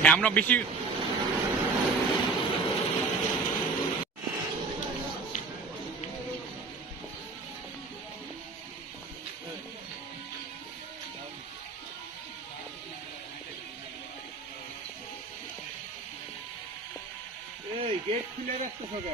হ্যাঁ আমরা বেশি এই গেট খুলে রাখতে হবে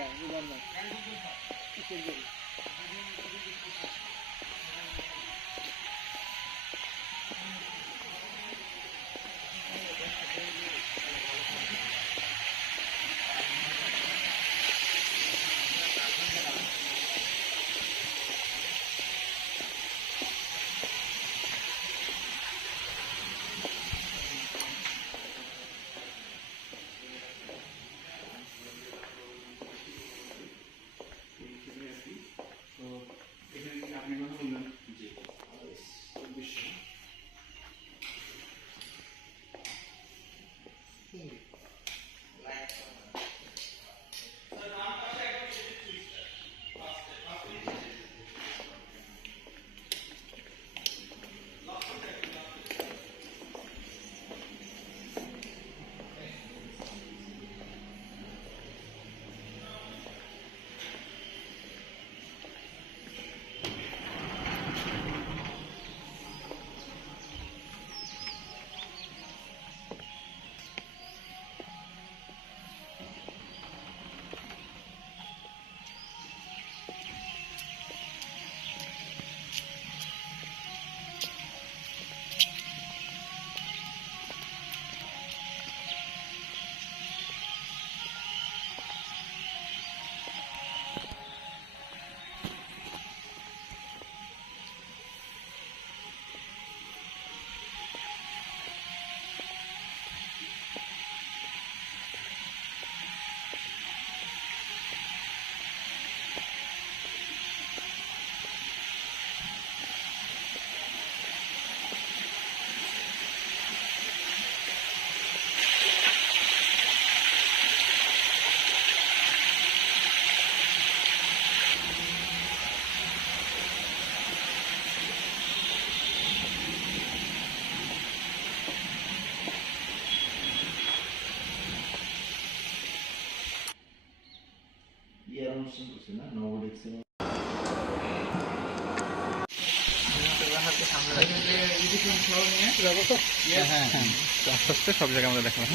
আস্তে আস্তে সব জায়গায় আমরা দেখলাম।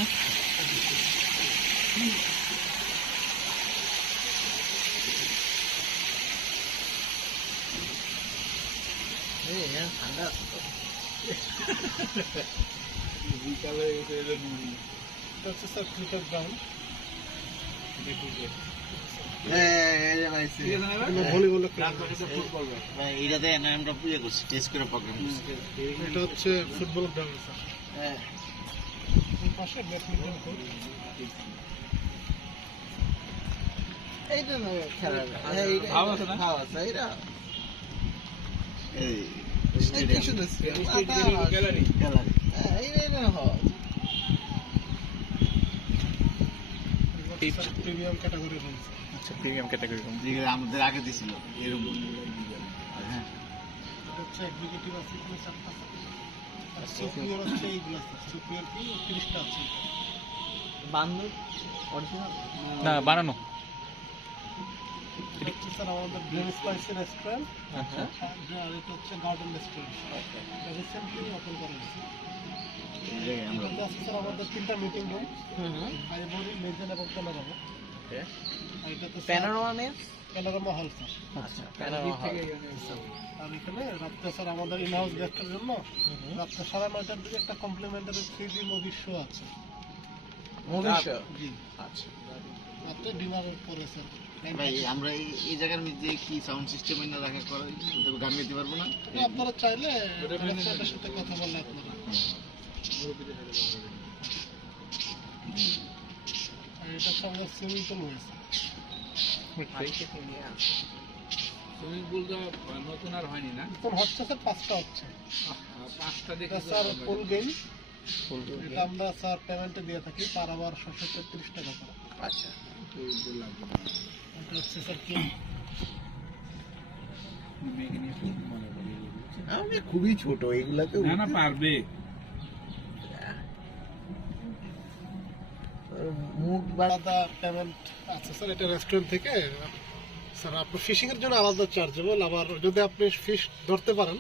হ্যাঁ ঠান্ডা স্যার ক্রিকেট গ্রাউন্ড এইটাতে আমরা পুজো করছি টেস্ট করে প্রোগ্রাম এটা হচ্ছে ফুটবল গ্রাউন্ড স্যার। হ্যাঁ পাশে ব্যাডমিন্টন কোর্ট এইটা না খেলা ভাব আছে না ভাব আছে এটা এই স্টেডিয়াম গ্যালারি গ্যালারি এইটা না হয় প্রিমিয়াম ক্যাটাগরি রুম। আচ্ছা প্রিমিয়াম ক্যাটাগরি রুম আমাদের আগে দিছিল এরকম। হ্যাঁ এটা হচ্ছে এক্সিকিউটিভ অ্যাসিস্ট্যান্ট চারটা আর সুপিরিয়র হচ্ছে এইগুলো সুপিরিয়র কি 30টা আছে বান্দর অরিজিনাল না বানানো। এটা হচ্ছে স্যার আমাদের গ্রিন স্পাইসি রেস্টুরেন্ট। আচ্ছা আর এটা হচ্ছে গার্ডেন রেস্টুরেন্ট। এটা রিসেন্টলি ওপেন করা হয়েছে। আমরা এটা আছে স্যার আমাদের 3টা মিটিং রুম লাইব্রেরি মেজেন এবং প্যানোরামা। ওকে আর এটা তো প্যানোরামা মিন্স প্যানোরামা হল স্যার। আচ্ছা প্যানোরামা হল। আর এখানে রাত্রে স্যার আমাদের ইনহাউস গেস্টের জন্য রাত্রে 9:30টার দিকে একটা কমপ্লিমেন্টারি 3D মুভি শো আছে। মুভি শো জি আচ্ছা রাত্রে ডিনারের পরে স্যার। ভাই আমরা এই জায়গার মধ্যে কি সাউন্ড সিস্টেম এনে রাখা করে গান গাইতে পারবো না? আপনারা চাইলে ম্যানেজারের সাথে কথা বললে আপনারা আর এটা সঙ্গে সুইমিং পুল হয়েছে। সুইমিং পুল তো নতুন আর হয়নি না? এখন হচ্ছে স্যার 5টা হচ্ছে। 5টা এটা দেখে স্যার ফুল গেম। এটা আমরা স্যার পেমেন্টে দিয়ে থাকি পার আওয়ার 733 টাকা করে। আচ্ছা এটা হচ্ছে স্যার কি খুবই ছোট এগুলাতে না না পারবে মুখ বা আলাদা পেমেন্ট আছে স্যার, এটা রেস্টুরেন্ট থেকে স্যার আপনার ফিশিং এর জন্য আলাদা চার্জেবল। আবার যদি আপনি ফিশ ধরতে পারেন,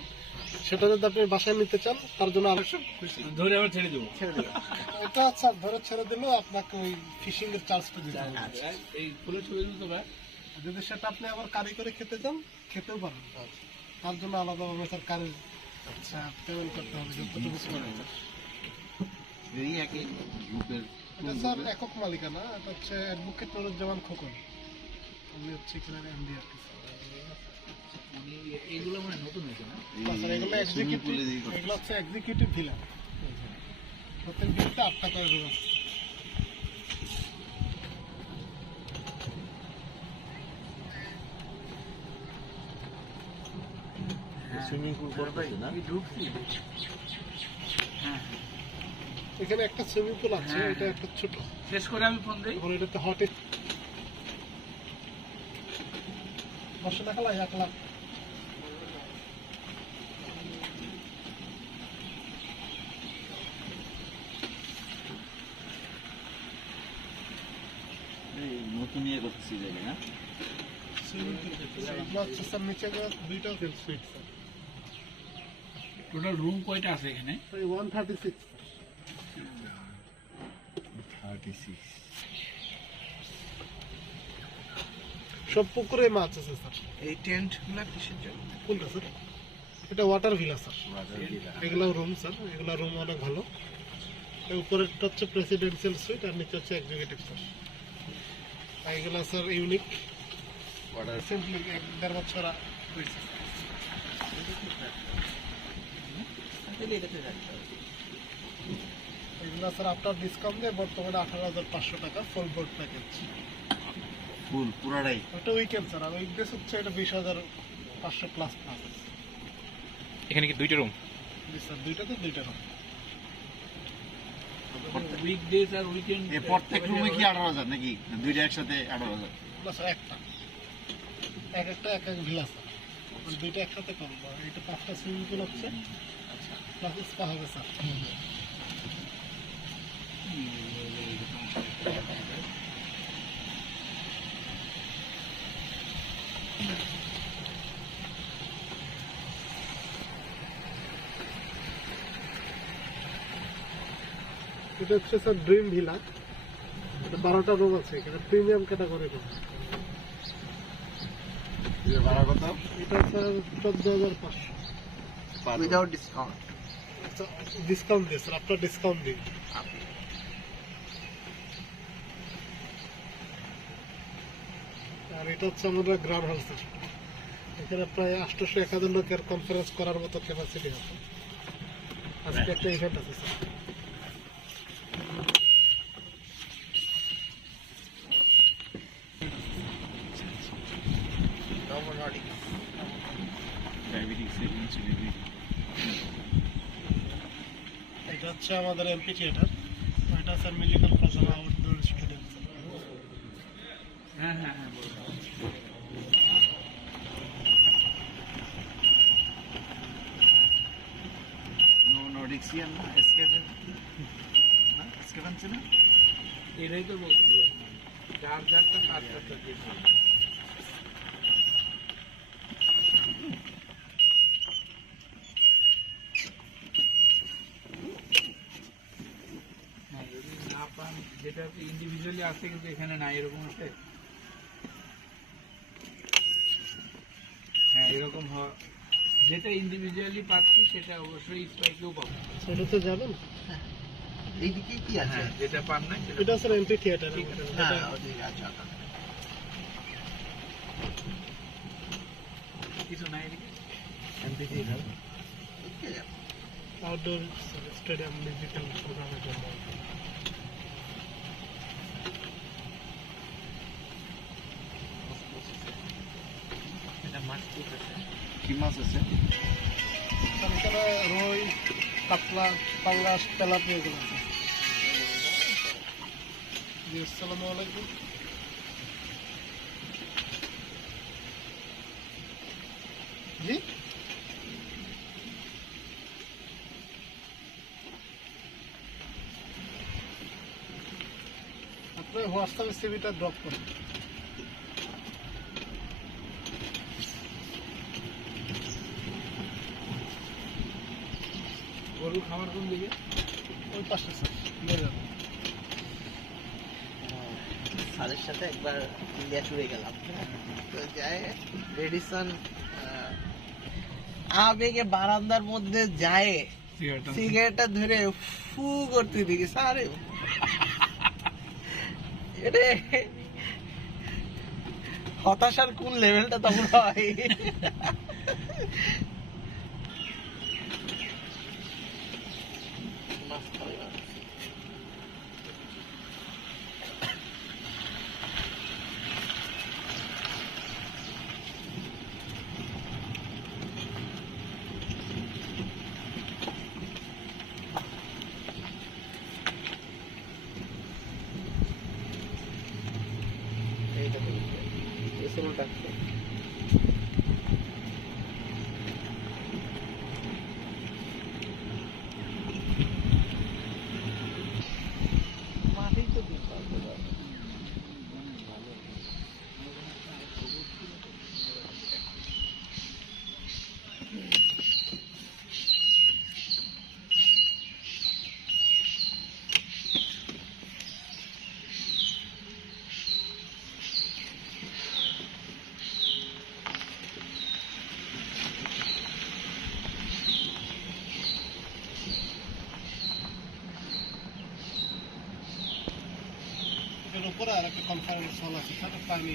সেটা যদি আপনি বাসায় নিতে চান তার জন্য ধরে আবার ছেড়ে দেবো। এটা স্যার ধরে ছেড়ে দিলেও আপনাকে ওই ফিশিং এর চার্জটা দিতে হবে। এই ফুলের ছবি তুলতে পারে। যদি সেটা আপনি আবার কারি করে খেতে চান, খেতেও পারেন, তার জন্য আলাদাভাবে স্যার কারি পেমেন্ট করতে হবে যতটুকু করে। এই একই গ্রুপের এটা স্যার একক মালিকানা, এটা হচ্ছে অ্যাডভোকেট নুরুজ্জামান খোকন, উনি হচ্ছে এখানে এমডি আর কি। মানে এইগুলো মানে নতুন হয়েছে না? স্যার এগুলো সুইমিং এক্সিকিউটিভ, পুলে দিয়ে করতে এগুলো হচ্ছে এক্সিকিউটিভ ভিলা। প্রত্যেক ভিলাতে 8টা করে রুম আছে। সুইমিং পুল করতেছে না? এই ঢুকছি। এখানে একটা সুইমিং পুল আছে, হ্যাঁ, এটা একটা ছোট। শেষ করে আমি ফোন দিই। এখন এটাতে হট বসে না খেলা 1 লাখ। এই নতুন ইয়ে করতেছি জানি না? সুইমিং পুল আপনার হচ্ছে স্যার নিচে 2টা সুইট স্যার। টোটাল রুম কয়টা আছে এখানে? এই 136 সব পুকুরে মাছ আছে স্যার। এই টেন্ট গুলা কিসের জন্য? কোনটা স্যার? এটা ওয়াটার ভিলা স্যার। এগুলো রুম স্যার, এগুলো রুম অনেক ভালো। এর উপরেরটা হচ্ছে প্রেসিডেন্সিয়াল সুইট আর নিচে হচ্ছে এক্সিকিউটিভ স্যার। আর এগুলো স্যার ইউনিক, সিম্পলি 1-1.5 বছর হয়েছে। এগুলো স্যার আপনার ডিসকাউন্ট দিয়ে বর্তমানে 18,500 টাকা ফুল বোর্ড প্যাকেজ। ফুল পুরাটাই ওটা উইকেন্ড স্যার, আর উইকডেজ হচ্ছে এটা 20,500 প্লাস প্লাস। এখানে কি 2টা রুম? জি স্যার, 2টাতে 2টা রুম। উইকডেজ আর উইকেন্ড এ প্রত্যেক রুমে কি 18,000 নাকি দুইটা একসাথে 18,000? না স্যার, একটা একটা এক এক ভিলা স্যার, মানে 2টা একসাথে করবো। আর এটা 5টা সুইমিং পুল হচ্ছে, প্লাস স্পা হবে স্যার। এটা হচ্ছে স্যার ড্রিম ভিলা, 12টা রুম আছে এখানে, প্রিমিয়াম ক্যাটাগরি রুম। এর ভাড়া কত? এটা স্যার 14,500 উইদাউট ডিসকাউন্ট। ডিসকাউন্ট দিয়ে স্যার, আপনার ডিসকাউন্ট দিই। আর এটা হচ্ছে আমাদের গ্রাউন্ড হল স্যার, এখানে প্রায় 800-1000 লোকের কনফারেন্স করার মতো ক্যাপাসিটি আছে। আজকে একটা ইভেন্ট আছে স্যার। এটা হচ্ছে আমাদের এমপি থিয়েটার, এটা sir musical plaza outdoor stadium. হ্যাঁ হ্যাঁ হ্যাঁ বলুন। নর্ডিক্সিয়ান না এসকেপের না এসকেপ আনছে না? এটাই তো বলছি, যার যারটা তার তারটা দিয়েছে। হ্যাঁ, যদি না পান, যেটা ইন্ডিভিজুয়ালি আছে কিন্তু এখানে নাই, এরকম আছে। হ্যাঁ এরকম যেটা ইন্ডিভিজুয়ালি পাচ্ছি সেটা অবশ্যই স্পাইকেও পাবো। সেটা তো যাবেন। এইদিকে কি আছে? হ্যাঁ যেটা পান না সেটা এটা স্যার এমপি থিয়েটার। হ্যাঁ ওদিকে আছে। কিছু নাই এদিকে। MP theatre outdoor stadium musical প্রোগ্রামের জন্য। কি মাছ আছে? স্যার এখানে রুই, কাতলা, পাঙ্গাস, তেলাপিয়া এগুলো আছে। জি আসসালামু আলাইকুম। জি আপনার আমি হোয়াটসঅ্যাপে সিভিটা ড্রপ করব। গরুর খাবার কোন দিকে? ওই পাশে স্যার নিয়ে যাবো। স্যারের সাথে একবার ইন্ডিয়া ট্যুরে গেলাম, তো যায় রেডিসন আবেগে বারান্দার মধ্যে যায় সিগারেটটা ধরে ফু করতে দেখি স্যার এটা হতাশার কোন লেভেলটা তখন হয়। এর উপরে আর একটা কনফারেন্স হল আছে স্যার, পানি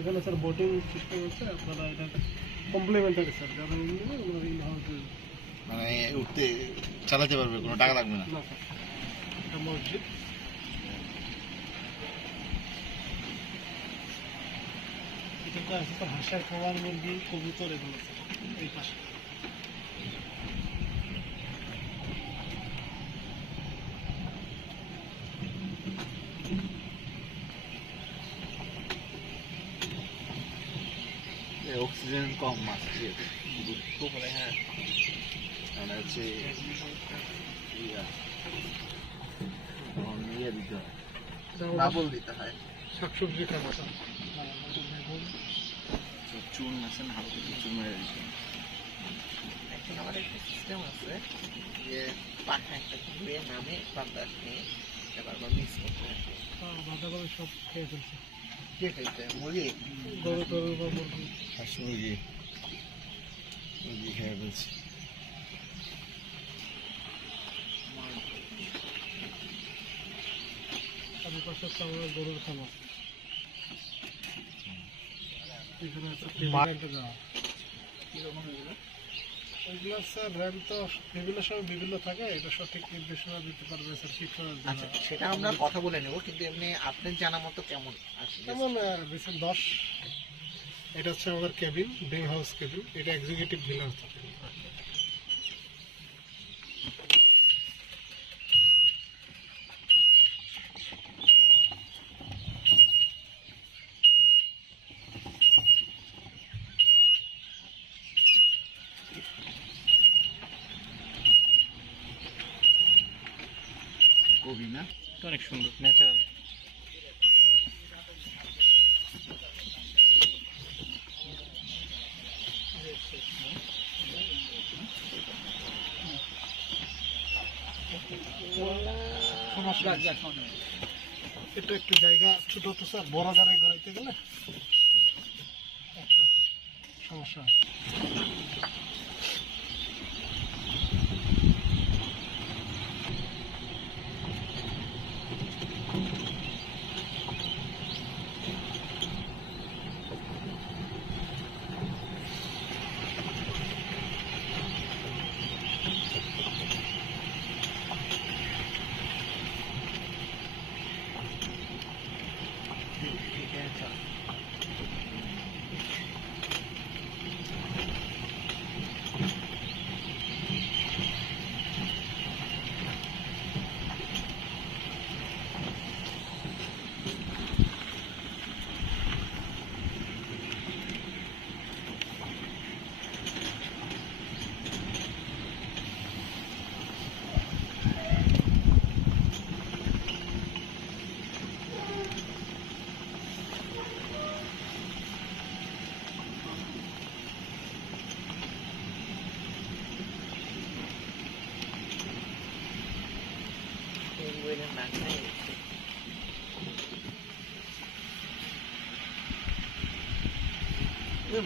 এখানে স্যার বোটিং সিস্টেম আছে, আপনারা এটা কমপ্লিমেন্টারি স্যার, যারা নিয়ে ওনারা ইন হাউস মানে উঠতে চালাতে পারবে, কোনো টাকা লাগবে না। না স্যার। এটা মসজিদ, এটাতে আছে স্যার হাঁসা, খাবার, মুরগি, কবুতর, এগুলো স্যার এই পাশে। অক্সিজেন কম মাছ খুব মানে, হ্যাঁ মানে হচ্ছে ইয়ে দিতে হয়, বাবল দিতে হয়। শাকসবজি খাবো স্যার, চুন আছে না, হালকা একটু চুন মেরে দিতে হয়। এখন আমার একটা সিস্টেম আছে যে পাখা একটা ঘুরে নামে বাতাস নিয়ে এবার মিক্স করতে হয়। বাঁধাকপি সব খেয়ে ফেলছে, কে খাইতে মুরগি, গরু টরু বা মুরগি। হাঁস মুরগি, মুরগি খেয়ে ফেলছি। আমি পাশে হচ্ছে আমার গরুর খামার। এখানে আছে ওইগুলো স্যার র্যাম তো বিভিন্ন সময় বিভিন্ন থাকে, এটা সঠিক নির্দেশনা দিতে পারবে স্যার শিক্ষক। আচ্ছা, সেটা আমরা কথা বলে নেব, কিন্তু এমনি আপনার জানা মতো কেমন আসলে? যেমন রিসেন্ট 10, এটা হচ্ছে আমাদের কেবিন, ড্রিম হাউস কেবিন, এটা এক্সিকিউটিভ ভিলা হচ্ছে। কবি না, তো অনেক সুন্দর ন্যাচারাল। এটা একটু জায়গা ছোট তো স্যার, বড় গাড়ি গড়াইতে গেলে একটা সমস্যা হয়।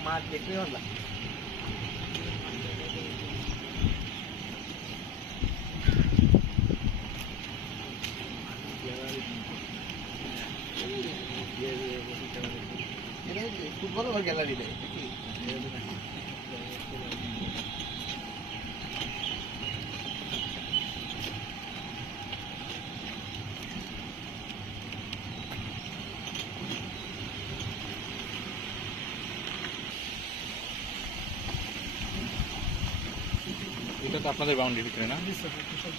মাঠ দেখলে ভালো লাগে। ফুটবল বা গ্যালারি দেয় নাকি? এটা তো আপনাদের বাউন্ডারির ভিতরে না? জি স্যার, এটা সব